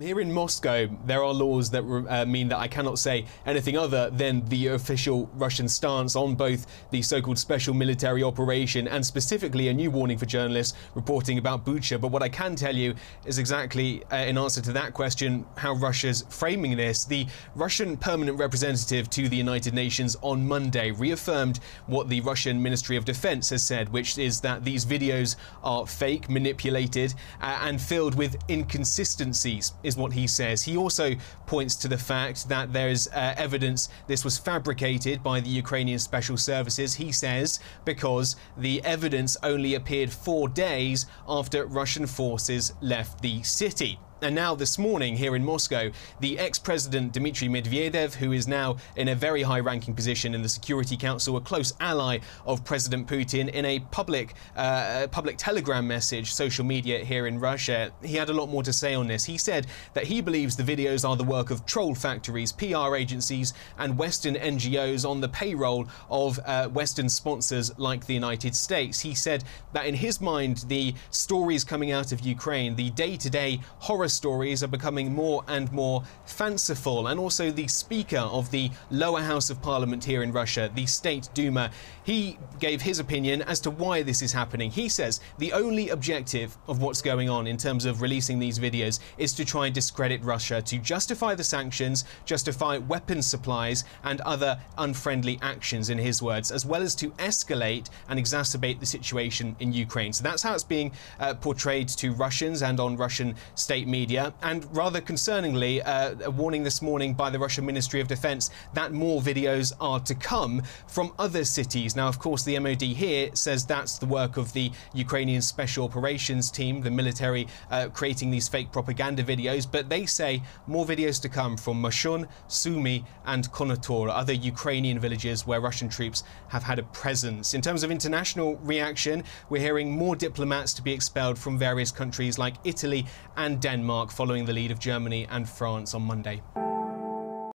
Here in Moscow, there are laws that mean that I cannot say anything other than the official Russian stance on both the so-called special military operation and specifically a new warning for journalists reporting about Bucha. But what I can tell you is exactly in answer to that question, how Russia's framing this. The Russian permanent representative to the United Nations on Monday reaffirmed what the Russian Ministry of Defense has said, which is that these videos are fake, manipulated, and filled with inconsistencies, is what he says. He also points to the fact that there is evidence this was fabricated by the Ukrainian special services, he says, because the evidence only appeared 4 days after Russian forces left the city. And now this morning here in Moscow, the ex-president Dmitry Medvedev, who is now in a very high-ranking position in the Security Council, a close ally of President Putin, in a public telegram message, social media here in Russia, he had a lot more to say on this. He said that he believes the videos are the work of troll factories, PR agencies and Western NGOs on the payroll of Western sponsors like the United States. He said that in his mind, the stories coming out of Ukraine, the day-to-day horror stories are becoming more and more fanciful. And also the Speaker of the lower house of Parliament here in Russia, the State Duma, he gave his opinion as to why this is happening. He says the only objective of what's going on in terms of releasing these videos is to try and discredit Russia, to justify the sanctions, justify weapons supplies and other unfriendly actions, in his words, as well as to escalate and exacerbate the situation in Ukraine. So that's how it's being portrayed to Russians and on Russian state media. And rather concerningly, a warning this morning by the Russian Ministry of Defense that more videos are to come from other cities. Now, of course, the MOD here says that's the work of the Ukrainian Special Operations Team, the military creating these fake propaganda videos, but they say more videos to come from Moshun, Sumy and Konator, other Ukrainian villages where Russian troops have had a presence. In terms of international reaction, we're hearing more diplomats to be expelled from various countries like Italy and Denmark, following the lead of Germany and France on Monday.